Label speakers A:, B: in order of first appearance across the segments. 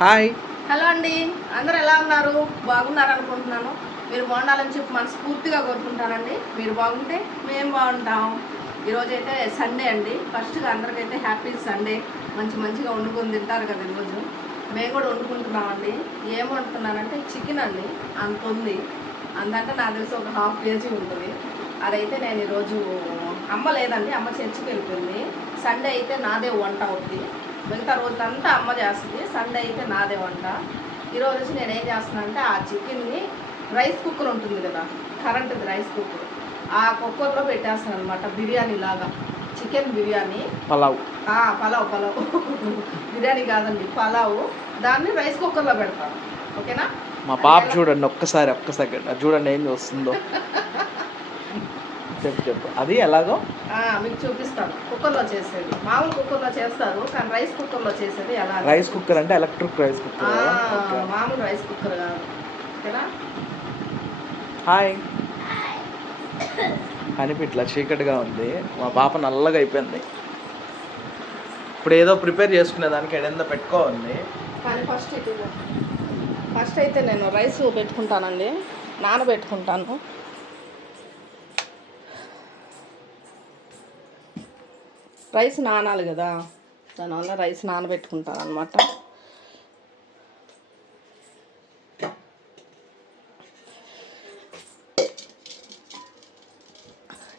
A: Hi.
B: Hello అండి. అందరు ఎలా ఉన్నారు? బాగున్నారు అనుకుంటున్నాను. మీరు బాగుండాలని చెప్పి మనస్ఫూర్తిగా కోరుకుంటానండి. మీరు బాగుంటే మేము బాగుంటాం. ఈరోజు అయితే సండే అండి ఫస్ట్గా అందరికైతే హ్యాపీ సండే మంచి మంచిగా వండుకొని తింటారు కదా ఈరోజు. మేము కూడా వండుకుంటున్నామండి. ఏం వండుతున్నానంటే చికెన్ అండి. అంత ఉంది. అందంటే నాకు తెలిసి ఒక హాఫ్ కేజీ ఉంటుంది. అదైతే నేను ఈరోజు అమ్మ లేదండి. అమ్మ చర్చికి వెళ్ళిపోయింది. సండే అయితే నాదే వంట అవుతుంది మిగతా రోజులంతా అమ్మ చేస్తుంది. సండే అయితే నాదే వంట. ఈరోజు వచ్చి నేను ఏం చేస్తున్నాను అంటే ఆ చికెన్ని రైస్ కుక్కర్ ఉంటుంది కదా కరెంటుది రైస్ కుక్కర్. ఆ కుక్కర్లో పెట్టేస్తాను అనమాట బిర్యానీ లాగా. చికెన్ బిర్యానీ.
A: పలావ్.
B: పలావ్ పలావ్. బిర్యానీ కాదండి పలావ్. దాన్ని రైస్ కుక్కర్లో పెడతాను ఓకేనా?
A: మా పాప చూడండి ఒక్కసారి ఒక్క సెకండ్ అది చూడండి ఏం చూస్తుందో. చెప్పు చెప్పు. అది ఎలాగో?
B: మీకు చూపిస్తాను. కుక్కర్లో చేసేది. మామూలు కుక్కర్లో చేస్తారు కానీ రైస్ కుక్కర్లో చేసేది ఎలా
A: రైస్ కుక్కర్ అంటే ఎలక్ట్రిక్ రైస్ కుక్కర్
B: మామూలు రైస్ కుక్కర్ కాదు. ఓకేనా
A: హాయ్. కనిపిట్లా చీకటిగా ఉంది. మా పాప నల్లగా అయిపోయింది. ఇప్పుడు ఏదో ప్రిపేర్ చేసుకునే దానికి ఎడంతా పెట్టుకోవాలి
B: కానీ ఫస్ట్ ఫస్ట్ అయితే నేను రైస్ పెట్టుకుంటానండి. నానబెట్టుకుంటాను. రైస్ నానాలి కదా దానివల్ల రైస్ నానబెట్టుకుంటాను అనమాట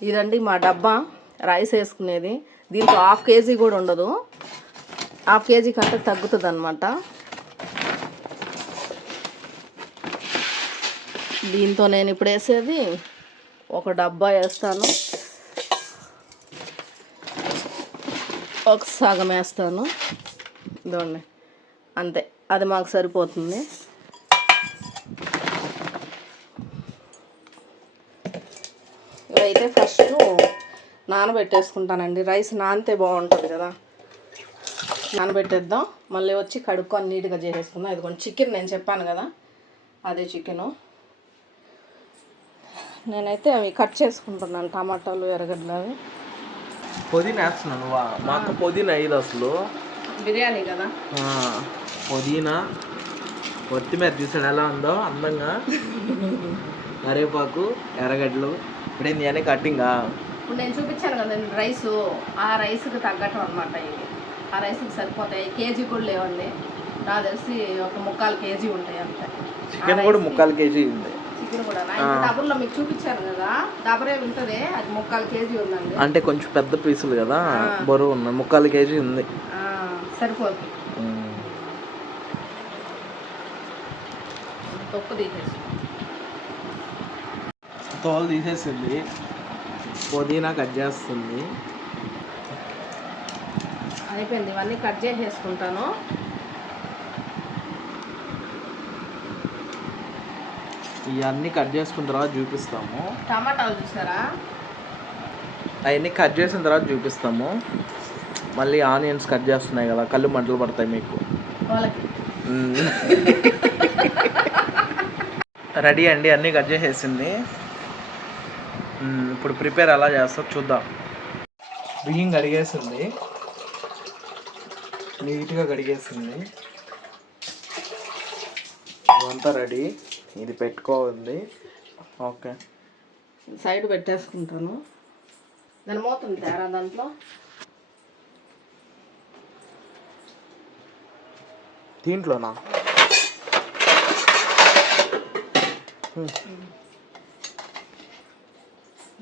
B: ఇదండి మా డబ్బా రైస్ వేసుకునేది. దీంట్లో హాఫ్ కేజీ కూడా ఉండదు. హాఫ్ కేజీ కంటే తగ్గుతుంది అనమాట దీంతో నేను ఇప్పుడు వేసేది ఒక డబ్బా వేస్తాను. ఒక సగం వేస్తాను. ఇదండి అంతే. అది మాకు సరిపోతుంది. ఇవైతే ఫస్ట్ నానబెట్టేసుకుంటానండి. రైస్ నానితే బాగుంటుంది కదా. నానబెట్టేద్దాం. మళ్ళీ వచ్చి కడుక్కొని నీట్గా చేసేసుకుందాం. ఇది కొంచెం చికెన్ నేను చెప్పాను కదా. అదే చికెను. నేనైతే అవి కట్ చేసుకుంటున్నాను. టమాటాలు ఎర్రగడ్డలు అవి.
A: పుదీనా వేస్తున్నాను వా మా అక్క పుదీనా అయ్యేది అసలు.
B: బిర్యానీ కదా.
A: ఆ, పుదీనా కొత్తిమీర చూసాడు ఎలా ఉందో అందంగా. కరివేపాకు ఎర్రగడ్డలు. ఇప్పుడు ఏంది అని కట్టింగా?
B: ఇప్పుడు నేను చూపించాను కదా రైస్ ఆ రైస్కి తగ్గట్టు అనమాట ఇవి ఆ రైస్కి సరిపోతాయి. కేజీ కూడా లేవండి. నాకు తెలిసి ఒక ముక్కాలు కేజీ ఉంటాయి అంతే.
A: చికెన్ కూడా ముక్కాలు కేజీ ఉంది.
B: చికెన్ కూడా మీకు చూపించాను కదా డబరే ఉంటుంది. అది ముక్కాలు కేజీ ఉందండి.
A: అంటే కొంచెం పెద్ద పీసులు కదా. బరువు ఉన్నాయి. ముక్కాలు కేజీ ఉంది. ఉమ్.
B: తొక్కు తీసేసి
A: తోలు తీసేసింది. పుదీనా కట్ చేస్తుంది.
B: అయిపోయింది. ఇవన్నీ కట్ చేసేసుకుంటాను.
A: ఇవన్నీ కట్ చేసుకున్న తర్వాత చూపిస్తాము.
B: టమాటాలు చూసారా?
A: అవన్నీ కట్ చేసిన తర్వాత చూపిస్తాము. మళ్ళీ ఆనియన్స్ కట్ చేస్తున్నాయి కదా కళ్ళు మంటలు పడతాయి మీకు. రెడీ అండి అన్నీ కట్ చేసేసింది. ఇప్పుడు ప్రిపేర్ ఎలా చేస్తా చూద్దాం. బియ్యం కడిగేసింది. నీట్గా కడిగేసింది. ఇదంతా రెడీ. ఇది పెట్టుకోవాలి. ఓకే.
B: సైడ్ పెట్టేసుకుంటాను. దాని మూతుంది తేరా దాంట్లో.
A: దీంట్లోనా?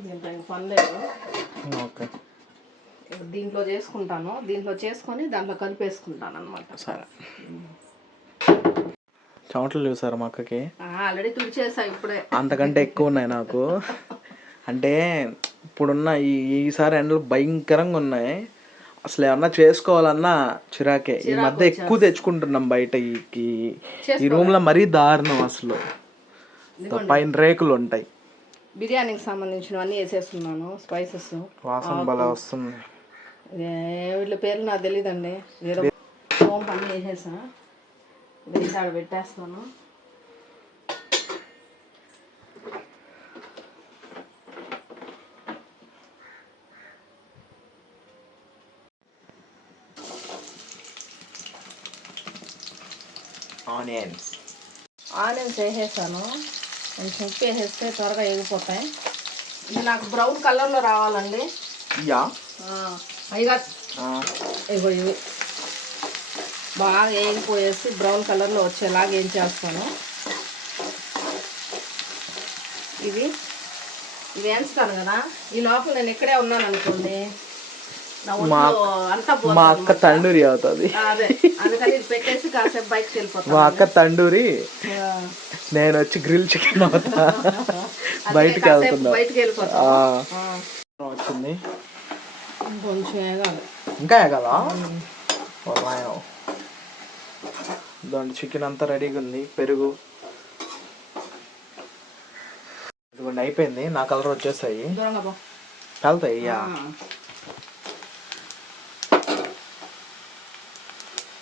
B: దీంట్లో పని లేదు.
A: ఓకే.
B: దీంట్లో చేసుకుంటాను. దీంట్లో చేసుకొని దాంట్లో కలిపేసుకుంటాను అనమాట
A: సరే చెమటలు చూసారు మా అక్కకి.
B: ఆల్రెడీ తుడిచేసా ఇప్పుడే.
A: అంతకంటే ఎక్కువ ఉన్నాయి నాకు. అంటే ఇప్పుడున్న ఈ ఈసారి ఎండలు భయంకరంగా ఉన్నాయి. అసలు ఏమన్నా చేసుకోవాలన్నా చిరాకే. ఈ మధ్య ఎక్కువ తెచ్చుకుంటున్నాం బయట ఈ ఈ- ఈ రూమ్లో మరీ దారుణం అసలు. పైన రేకులు ఉంటాయి.
B: బిర్యానీకి సంబంధించినవన్నీ వేసేస్తున్నాను స్పైసెస్.
A: వాసన భలే వస్తుంది.
B: వీళ్ళ పేర్లు నాకు తెలియదండి సోంపు అన్నీ వేసేసా ఆడ పెట్టేస్తాను.
A: ఆనియన్స్.
B: ఆనియన్స్ వేసేసాను. కొంచెం ఉప్పు వేసేస్తే త్వరగా ఎగిపోతాయి ఇది నాకు బ్రౌన్ కలర్లో రావాలండి.
A: యా.
B: అయిగా ఇగో ఇవి. బాగా వేగిపోయేసి బ్రౌన్ కలర్లో వచ్చేలాగా ఏం చేస్తాను? ఇది వేయించుతాను కదా. ఈ లోపల నేను ఇక్కడే ఉన్నాను అనుకోండి.
A: మా అక్క తండూరి అవుతుంది.
B: పెట్టేసి కాసేపు బయటకు వెళ్ళిపోతాను.
A: మా అక్క తండూరి నేను వచ్చి గ్రిల్ చికెన్ అవుతా. బయటికి వెళ్తున్నా.
B: బయటకు
A: వచ్చింది.
B: కొంచెం
A: ఇంకా కదా దాని చికెన్ అంతా రెడీగా ఉంది పెరుగు. ఇదిగోండి అయిపోయింది. నా కలర్ వచ్చేసాయి.
B: పో.
A: కలుతాయి.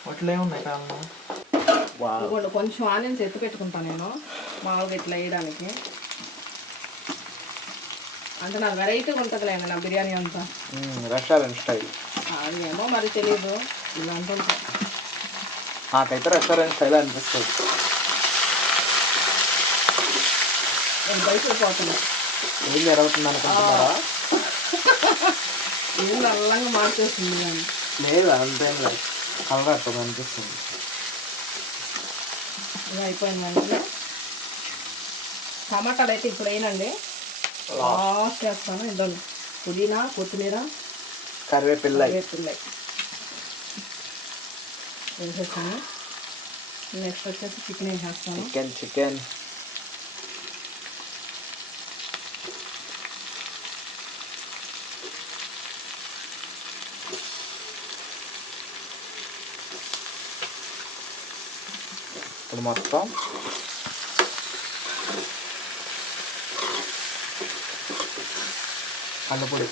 A: వాటిలో ఏమున్నాయి కాలం
B: కొంచెం ఆనియన్స్ ఎత్తి పెట్టుకుంటాను నేను. మామూలుగా ఇట్లా వేయడానికి. అంటే నాకు వెరైటీగా ఉంటుంది లేండి నా బిర్యానీ అంతా.
A: రెస్టారెంట్ స్టైల్
B: అది ఏమో మరి తెలియదు ఇలా అంటుంటా.
A: నాకైతే రెస్టారెంట్ స్టైల్ అనిపిస్తుంది
B: నేను బయటకు పోతున్నా
A: ఏం జరుగుతుంది అనుకుంటున్నారా
B: ఏం నల్లంగా మార్చేస్తుంది కానీ
A: లేదు అంతేం లేదు కలర్ అనిపిస్తుంది
B: అయిపోయిందండి టమాటాలు అయితే ఇప్పుడు వేయనండి లాస్ట్ వేస్తాను ఇద్దాం పుదీనా కొత్తిమీర
A: కరివేపిల్ల
B: వేపున్నాయి వేసేసాను నెక్స్ట్ వచ్చేసి చికెన్ వేసేస్తాను
A: చికెన్ చికెన్ ఇప్పుడు మొత్తం అల్లపొడి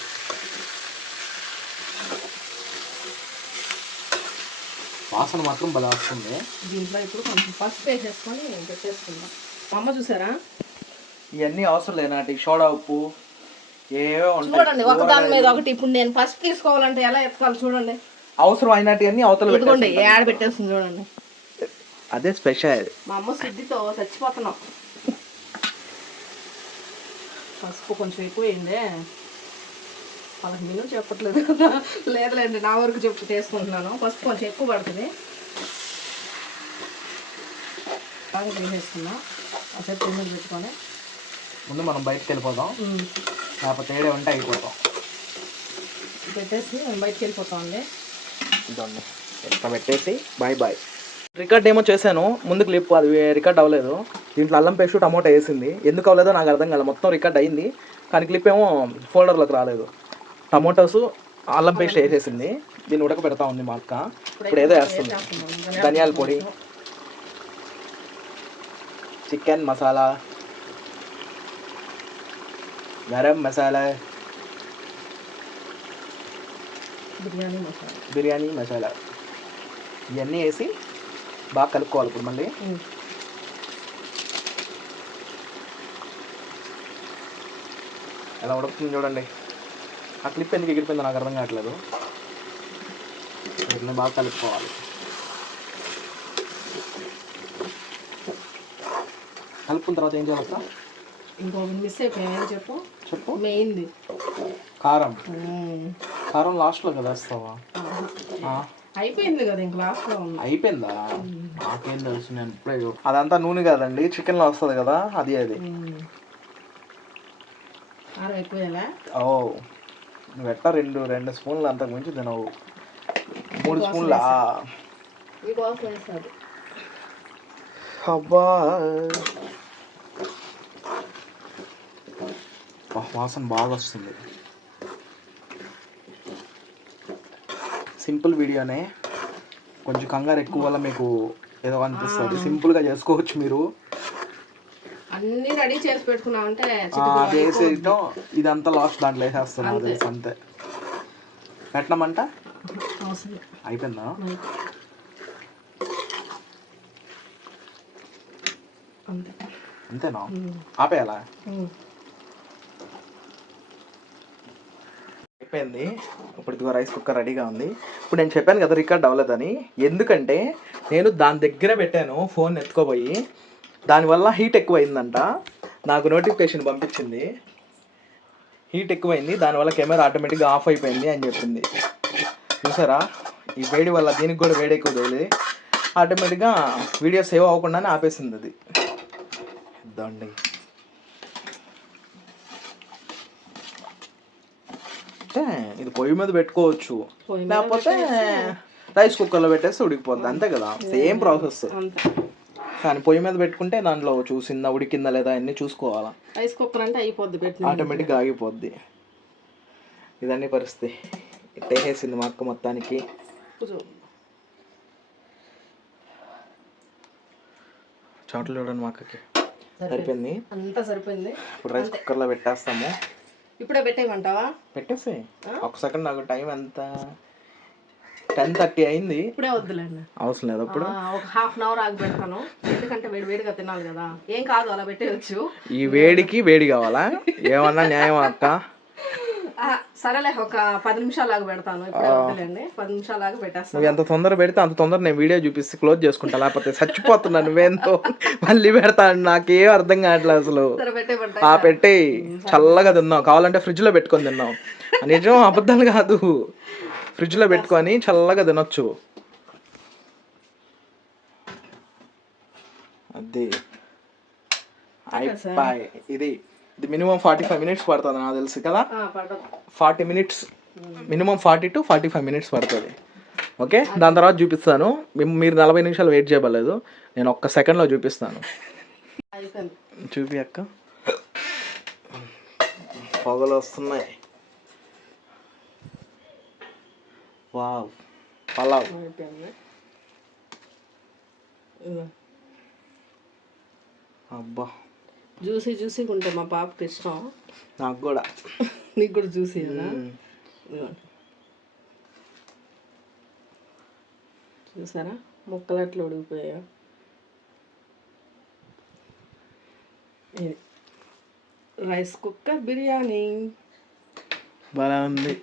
A: వాసన మాత్రం భలే వస్తుంది.
B: దీంట్లో ఇప్పుడు కొంచెం పసుపు వేసేసుకొని పెట్టేసుకుందాం. మా అమ్మ చూసారా?
A: ఇవన్నీ అవసరం లేదు నాటి. సోడా ఉప్పు ఏవో
B: చూడండి ఒక దాని మీద ఒకటి. ఇప్పుడు నేను పసుపు తీసుకోవాలంటే ఎలా ఎత్తుకోవాలి చూడండి.
A: అవసరం అయినట్టువన్నీ అవతల
B: ఇదిగోండి
A: పెట్టేస్తాం.
B: యాడ పెట్టేస్తుంది చూడండి.
A: అదే స్పెషల్.
B: మా అమ్మ సిద్ధితో చచ్చిపోతున్నాం. పసుపు కొంచెం ఎక్కువ అయిందే వాళ్ళకి నేను చెప్పట్లేదు కదా. లేదులేండి నా వరకు చెప్పు చేసుకుంటున్నాను పసుపు కొంచెం ఎక్కువ పడుతుంది. బాగా తీసేసుకున్నా. అసలు తిన్నది పెట్టుకొని.
A: ముందు మనం బయటకు వెళ్ళిపోదాం. లేకపోతే ఏడే ఉంటే అయిపోతాం.
B: పెట్టేసి మేము బయటికి వెళ్ళిపోతామండి
A: ఇదండి ఇట్లా పెట్టేసి బాయ్ బాయ్ రికార్డ్ ఏమో చేశాను. ముందు క్లిప్ అది రికార్డ్ అవ్వలేదు. దీంట్లో అల్లం పేస్ట్ టమోటా వేసింది. ఎందుకు అవ్వలేదో నాకు అర్థం కాలేదు మొత్తం రికార్డ్ అయింది. కానీ క్లిప్ ఏమో ఫోల్డర్లోకి రాలేదు. టమోటాస్ అల్లం పేస్ట్ వేసేసింది. దీన్ని ఉడకబెడతా ఉంది మా అక్క. ఇప్పుడు ఏదో వేస్తుంది. ధనియాల పొడి. చికెన్ మసాలా. గరం మసాలా.
B: బిర్యానీ మసాలా.
A: బిర్యానీ మసాలా. ఇవన్నీ వేసి బాగా కలుపుకోవాలి ఇప్పుడు మళ్ళీ. ఎలా ఉడుకుతుంది చూడండి. ఆ క్లిప్ ఎందుకు ఎగిరిపోయిందో నాకు అర్థం కావట్లేదు. వీటిని బాగా కలుపుకోవాలి కలుపుకున్న తర్వాత ఏం చేయాలి అక్క?
B: ఇంకొక మిస్ అయిపోయాం చెప్పు?
A: చెప్పు.
B: మెయిన్ది.
A: కారం. కారం లాస్ట్లో కదా వేస్తావా?
B: అయిపోయింది కదా ఇంక లాస్ట్లో
A: అయిపోయిందా? నాకేం తెలుసు నేను. ఇప్పుడే అదంతా నూనె కాదండి చికెన్లో వస్తుంది కదా అది అది. ఓ. నువ్వు ఎట్లా రెండు రెండు స్పూన్లు అంతకు మించి తినవు? మూడు స్పూన్ల? అబ్బా. వాసన బాగా వస్తుంది. సింపుల్ వీడియోనే. కొంచెం కంగారు ఎక్కువ వల్ల మీకు ఏదో అనిపిస్తుంది. సింపుల్గా చేసుకోవచ్చు మీరు.
B: అన్ని రెడీ చేసి
A: వేసేయటం ఇదంతా లాస్ట్ దాంట్లో వేసేస్తున్నాను తెలుసు అంతే. పెట్టమంట? అయిపోయిందా?
B: అంతే.
A: అంతేనా? ఆపేయాలా? అయిపోయింది. ఇప్పుడు ఇదిగో రైస్ కుక్కర్ రెడీగా ఉంది. ఇప్పుడు నేను చెప్పాను కదా రికార్డ్ అవ్వలేదని. ఎందుకంటే నేను దాని దగ్గర పెట్టాను ఫోన్ ఎత్తుకోపోయి దానివల్ల హీట్ ఎక్కువైందంట. నాకు నోటిఫికేషన్ పంపించింది. హీట్ ఎక్కువైంది దానివల్ల కెమెరా ఆటోమేటిక్గా ఆఫ్ అయిపోయింది అని చెప్పింది. చూసారా? ఈ వేడి వల్ల దీనికి కూడా వేడి ఎక్కువ తగిలి ఆటోమేటిక్గా వీడియో సేవ్ అవ్వకుండానే ఆపేసింది అది. ఇద్దండి. అంటే ఇది పొయ్యి మీద పెట్టుకోవచ్చు. లేకపోతే రైస్ కుక్కర్లో పెట్టేస్తే ఉడికిపోద్ది. అంతే కదా? సేమ్ ప్రాసెస్ కానీ పొయ్యి మీద పెట్టుకుంటే దాంట్లో చూసిందా ఉడికిందా లేదా అన్నీ చూసుకోవాలా.
B: రైస్ కుక్కర్ అంటే అయిపోద్ది పెట్టిన
A: ఆటోమేటిక్గా ఆగిపోద్ది. ఇదన్నీ పరిస్థితి. ఇట్టేసేసింది మా అక్క మొత్తానికి. చోట్లు చూడండి మా అక్కకి. సరిపోయింది.
B: అంతా సరిపోయింది.
A: ఇప్పుడు రైస్ కుక్కర్లో పెట్టేస్తాము.
B: ఇప్పుడే పెట్టేయమంటావా?
A: పెట్టేసి ఒక సెకండ్ నాకు టైం ఎంత? టెన్ థర్టీ అయింది.
B: ఇప్పుడే వద్దులేండి.
A: అవసరం లేదు అప్పుడు.
B: ఒక హాఫ్ అన్ అవర్ ఆగి పెడతాను. ఎందుకంటే వేడి వేడిగా తినాలి కదా. ఏం కాదు అలా పెట్టేయచ్చు.
A: ఈ వేడికి వేడి కావాలా? ఏమన్నా న్యాయం అక్క?
B: సరేలే ఒక పది నిమిషాలు ఆగి పెడతాను. వద్దులేండి. పది నిమిషాలు ఆగి పెట్టేస్తాను.
A: నువ్వు ఎంత తొందర పెడితే అంత తొందర నేను వీడియో చూపిస్తే క్లోజ్ చేసుకుంటా. లేకపోతే చచ్చిపోతున్నా నువ్వేంతో మళ్ళీ పెడతాను నాకేం అర్థం కావట్లేదు అసలు. ఆ పెట్టి చల్లగా తిన్నాం కావాలంటే ఫ్రిడ్జ్లో పెట్టుకొని తిన్నాం నిజం అబద్ధాలు కాదు. ఫ్రిడ్జ్లో పెట్టుకొని చల్లగా తినొచ్చు. అది. అయిపోయి ఇది. ఇది మినిమం ఫార్టీ ఫైవ్ మినిట్స్ పడుతుంది నాకు తెలుసు కదా? Forty minutes minimum forty to forty five minutes పడుతుంది. ఓకే? దాని తర్వాత చూపిస్తాను. మీరు నలభై నిమిషాలు వెయిట్ చేయబడలేదు. నేను ఒక్క సెకండ్లో చూపిస్తాను. చూపి అక్క. పొగలు వస్తున్నాయి. వావ్ పలావ్. అబ్బా
B: జ్యూసీ జ్యూసీగా ఉంటే మా పాపకి ఇష్టం
A: నాకు కూడా
B: నీకు కూడా జ్యూసీ. చూసారా ముక్కలు అట్లా ఉడికిపోయా ఇది రైస్ కుక్కర్ బిర్యానీ
A: బాగా ఉంది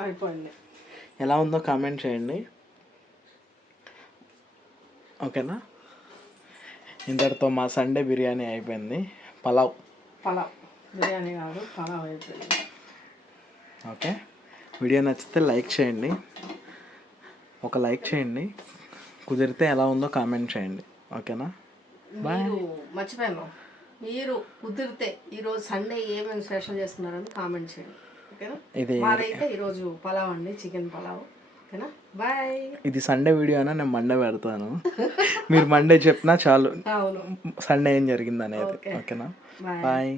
B: అయిపోయింది.
A: ఎలా ఉందో కామెంట్ చేయండి. ఓకేనా? ఇంతటితో మా సండే బిర్యానీ అయిపోయింది. పలావ్.
B: పలావ్. బిర్యానీ కాదు పలావ్ అయిపోయింది.
A: ఓకే? వీడియో నచ్చితే లైక్ చేయండి. ఒక లైక్ చేయండి. కుదిరితే ఎలా ఉందో కామెంట్ చేయండి. ఓకేనా?
B: మీరు మర్చిపోయాను. మీరు కుదిరితే ఈరోజు సండే ఏమేమి స్పెషల్ చేస్తున్నారని కామెంట్ చేయండి. ఓకేనా?
A: ఇది
B: మాదైతే ఈరోజు పలావ్ అండి చికెన్ పలావ్. ఓకేనా? బాయ్.
A: ఇది సండే వీడియో అయినా నేను మండే పెడతాను. మీరు మండే చెప్పినా చాలు. సండే ఏం జరిగింది అనేది
B: ఓకే.
A: ఓకేనా? బాయ్.